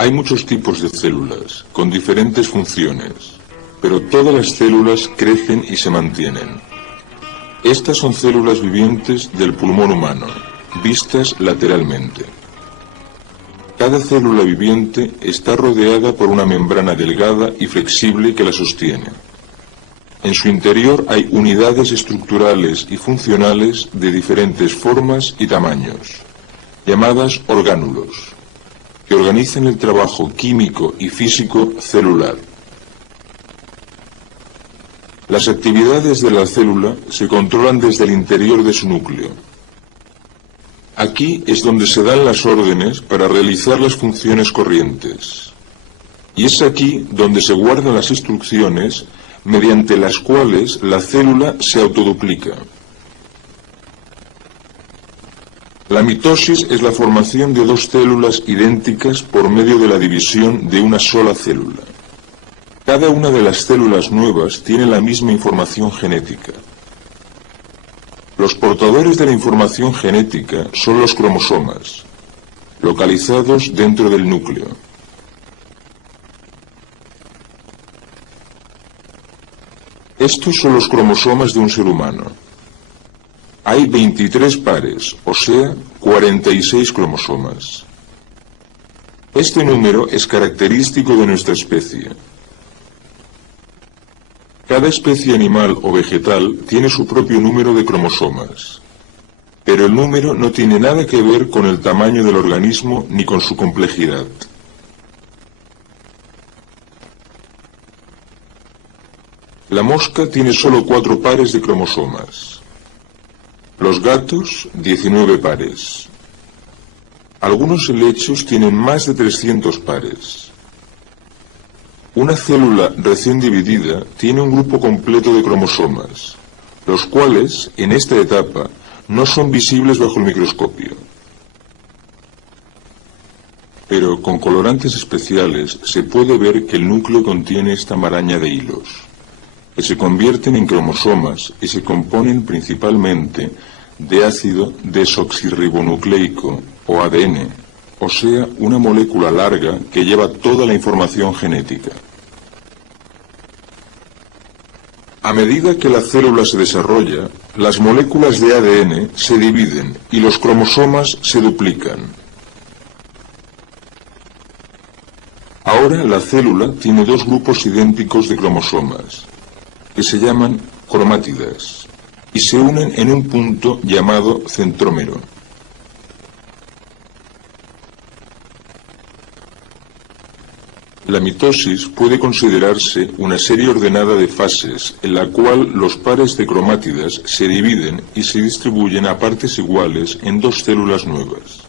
Hay muchos tipos de células, con diferentes funciones, pero todas las células crecen y se mantienen. Estas son células vivientes del pulmón humano, vistas lateralmente. Cada célula viviente está rodeada por una membrana delgada y flexible que la sostiene. En su interior hay unidades estructurales y funcionales de diferentes formas y tamaños, llamadas orgánulos, que organizan el trabajo químico y físico celular. Las actividades de la célula se controlan desde el interior de su núcleo. Aquí es donde se dan las órdenes para realizar las funciones corrientes. Y es aquí donde se guardan las instrucciones mediante las cuales la célula se autoduplica. La mitosis es la formación de dos células idénticas por medio de la división de una sola célula. Cada una de las células nuevas tiene la misma información genética. Los portadores de la información genética son los cromosomas, localizados dentro del núcleo. Estos son los cromosomas de un ser humano. Hay 23 pares, o sea, 46 cromosomas. Este número es característico de nuestra especie. Cada especie animal o vegetal tiene su propio número de cromosomas, pero el número no tiene nada que ver con el tamaño del organismo ni con su complejidad. La mosca tiene solo 4 pares de cromosomas. Los gatos, 19 pares. Algunos helechos tienen más de 300 pares. Una célula recién dividida tiene un grupo completo de cromosomas, los cuales, en esta etapa, no son visibles bajo el microscopio. Pero con colorantes especiales se puede ver que el núcleo contiene esta maraña de hilos, que se convierten en cromosomas y se componen principalmente de ácido desoxirribonucleico o ADN, o sea, una molécula larga que lleva toda la información genética. A medida que la célula se desarrolla, las moléculas de ADN se dividen y los cromosomas se duplican. Ahora la célula tiene 2 grupos idénticos de cromosomas, que se llaman cromátidas, y se unen en un punto llamado centrómero. La mitosis puede considerarse una serie ordenada de fases en la cual los pares de cromátidas se dividen y se distribuyen a partes iguales en 2 células nuevas.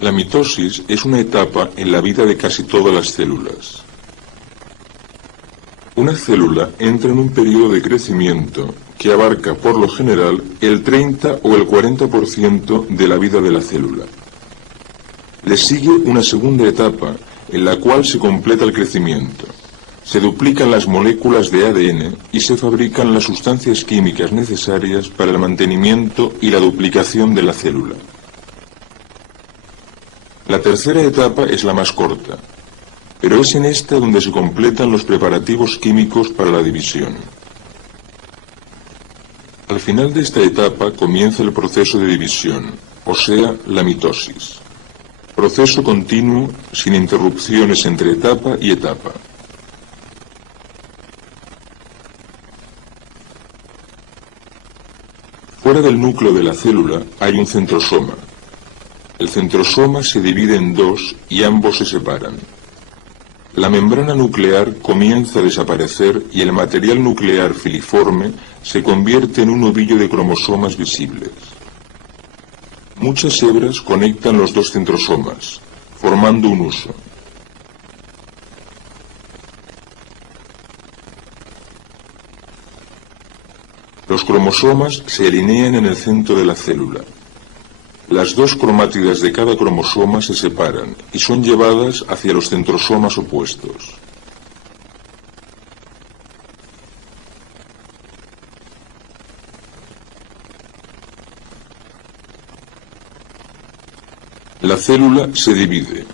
La mitosis es una etapa en la vida de casi todas las células. Una célula entra en un periodo de crecimiento que abarca por lo general el 30 o el 40% de la vida de la célula. Le sigue una segunda etapa en la cual se completa el crecimiento. Se duplican las moléculas de ADN y se fabrican las sustancias químicas necesarias para el mantenimiento y la duplicación de la célula. La tercera etapa es la más corta, pero es en esta donde se completan los preparativos químicos para la división. Al final de esta etapa comienza el proceso de división, o sea, la mitosis. Proceso continuo, sin interrupciones entre etapa y etapa. Fuera del núcleo de la célula hay un centrosoma. El centrosoma se divide en 2 y ambos se separan. La membrana nuclear comienza a desaparecer y el material nuclear filiforme se convierte en un ovillo de cromosomas visibles. Muchas hebras conectan los 2 centrosomas, formando un huso. Los cromosomas se alinean en el centro de la célula. Las 2 cromátidas de cada cromosoma se separan y son llevadas hacia los centrosomas opuestos. La célula se divide.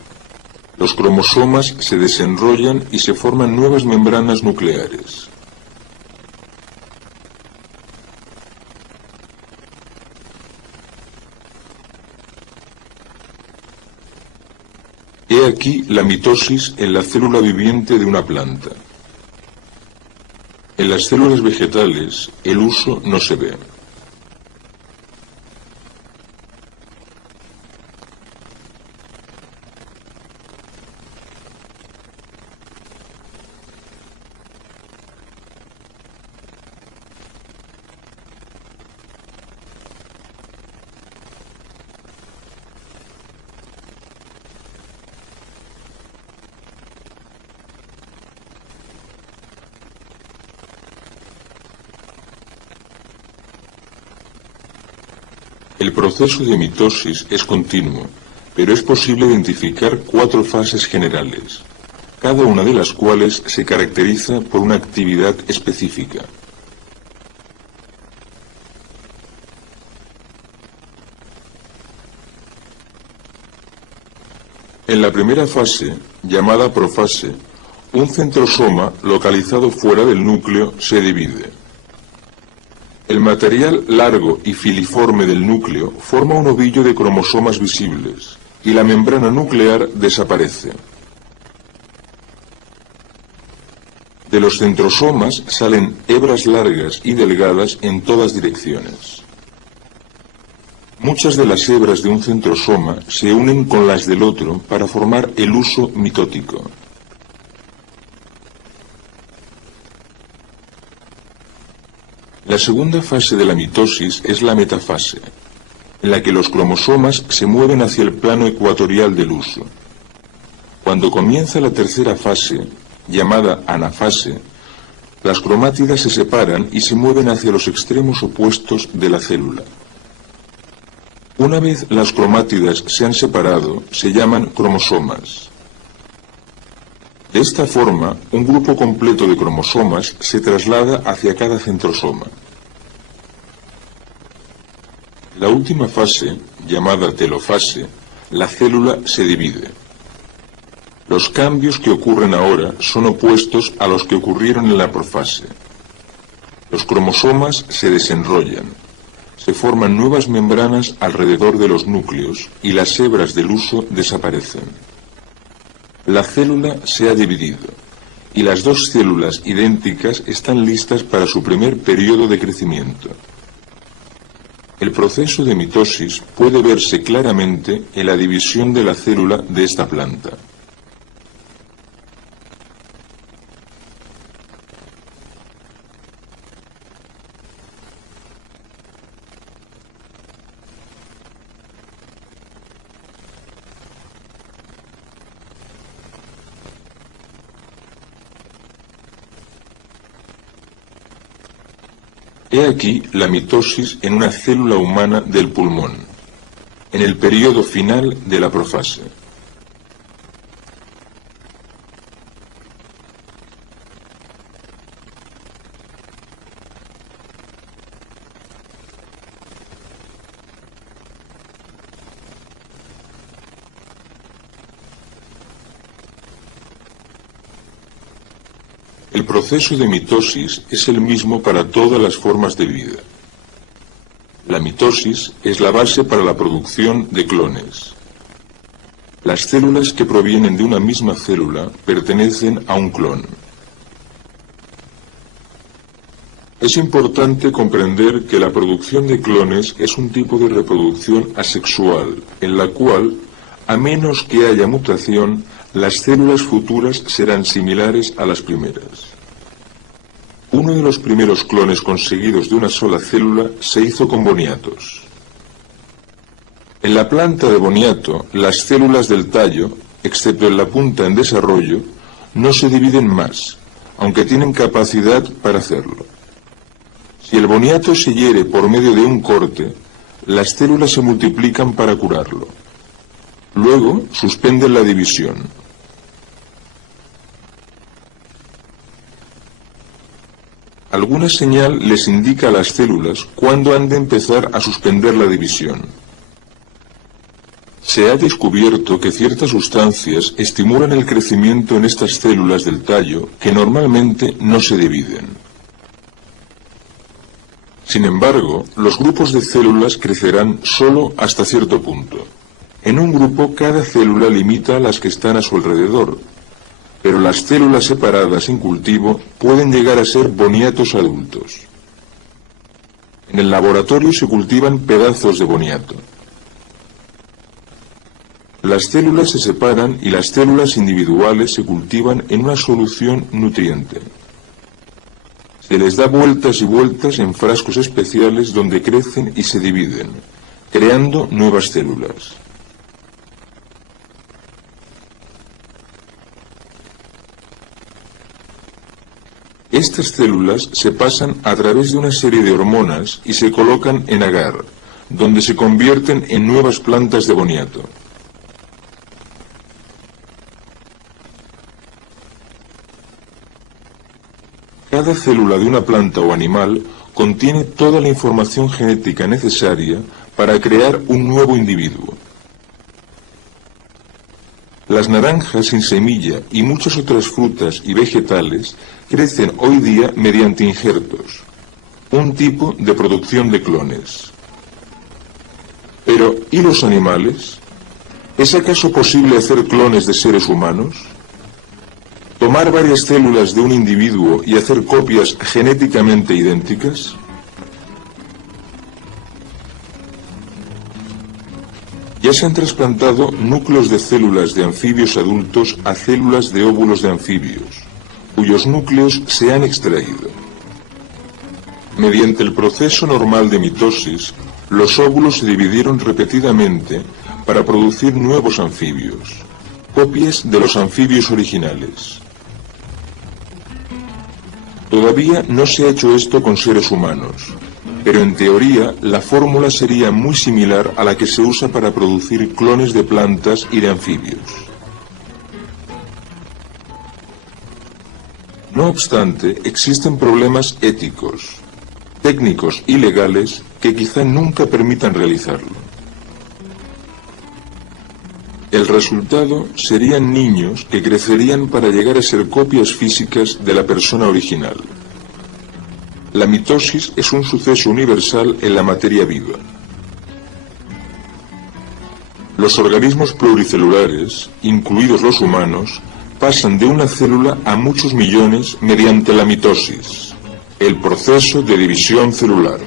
Los cromosomas se desenrollan y se forman nuevas membranas nucleares. He aquí la mitosis en la célula viviente de una planta. En las células vegetales, el uso no se ve. El proceso de mitosis es continuo, pero es posible identificar 4 fases generales, cada una de las cuales se caracteriza por una actividad específica. En la primera fase, llamada profase, un centrosoma localizado fuera del núcleo se divide. El material largo y filiforme del núcleo forma un ovillo de cromosomas visibles y la membrana nuclear desaparece. De los centrosomas salen hebras largas y delgadas en todas direcciones. Muchas de las hebras de un centrosoma se unen con las del otro para formar el huso mitótico. La segunda fase de la mitosis es la metafase, en la que los cromosomas se mueven hacia el plano ecuatorial del huso. Cuando comienza la tercera fase, llamada anafase, las cromátidas se separan y se mueven hacia los extremos opuestos de la célula. Una vez las cromátidas se han separado, se llaman cromosomas. De esta forma, un grupo completo de cromosomas se traslada hacia cada centrosoma. La última fase, llamada telofase, la célula se divide. Los cambios que ocurren ahora son opuestos a los que ocurrieron en la profase. Los cromosomas se desenrollan, se forman nuevas membranas alrededor de los núcleos y las hebras del huso desaparecen. La célula se ha dividido y las 2 células idénticas están listas para su primer periodo de crecimiento. El proceso de mitosis puede verse claramente en la división de la célula de esta planta. He aquí la mitosis en una célula humana del pulmón, en el periodo final de la profase. El proceso de mitosis es el mismo para todas las formas de vida. La mitosis es la base para la producción de clones. Las células que provienen de una misma célula pertenecen a un clon. Es importante comprender que la producción de clones es un tipo de reproducción asexual, en la cual, a menos que haya mutación, las células futuras serán similares a las primeras. Uno de los primeros clones conseguidos de una sola célula se hizo con boniatos. En la planta de boniato, las células del tallo, excepto en la punta en desarrollo, no se dividen más, aunque tienen capacidad para hacerlo. Si el boniato se hiere por medio de un corte, las células se multiplican para curarlo. Luego suspenden la división. Alguna señal les indica a las células cuándo han de empezar a suspender la división. Se ha descubierto que ciertas sustancias estimulan el crecimiento en estas células del tallo que normalmente no se dividen. Sin embargo, los grupos de células crecerán solo hasta cierto punto. En un grupo, cada célula limita a las que están a su alrededor, pero las células separadas en cultivo pueden llegar a ser boniatos adultos. En el laboratorio se cultivan pedazos de boniato. Las células se separan y las células individuales se cultivan en una solución nutriente. Se les da vueltas y vueltas en frascos especiales donde crecen y se dividen, creando nuevas células. Estas células se pasan a través de una serie de hormonas y se colocan en agar, donde se convierten en nuevas plantas de boniato. Cada célula de una planta o animal contiene toda la información genética necesaria para crear un nuevo individuo. Las naranjas sin semilla y muchas otras frutas y vegetales crecen hoy día mediante injertos, un tipo de producción de clones. Pero, ¿y los animales? ¿Es acaso posible hacer clones de seres humanos? ¿Tomar varias células de un individuo y hacer copias genéticamente idénticas? Ya se han trasplantado núcleos de células de anfibios adultos a células de óvulos de anfibios, cuyos núcleos se han extraído. Mediante el proceso normal de mitosis, los óvulos se dividieron repetidamente para producir nuevos anfibios, copias de los anfibios originales. Todavía no se ha hecho esto con seres humanos, pero en teoría la fórmula sería muy similar a la que se usa para producir clones de plantas y de anfibios. No obstante, existen problemas éticos, técnicos y legales que quizá nunca permitan realizarlo. El resultado serían niños que crecerían para llegar a ser copias físicas de la persona original. La mitosis es un suceso universal en la materia viva. Los organismos pluricelulares, incluidos los humanos, pasan de una célula a muchos millones mediante la mitosis, el proceso de división celular.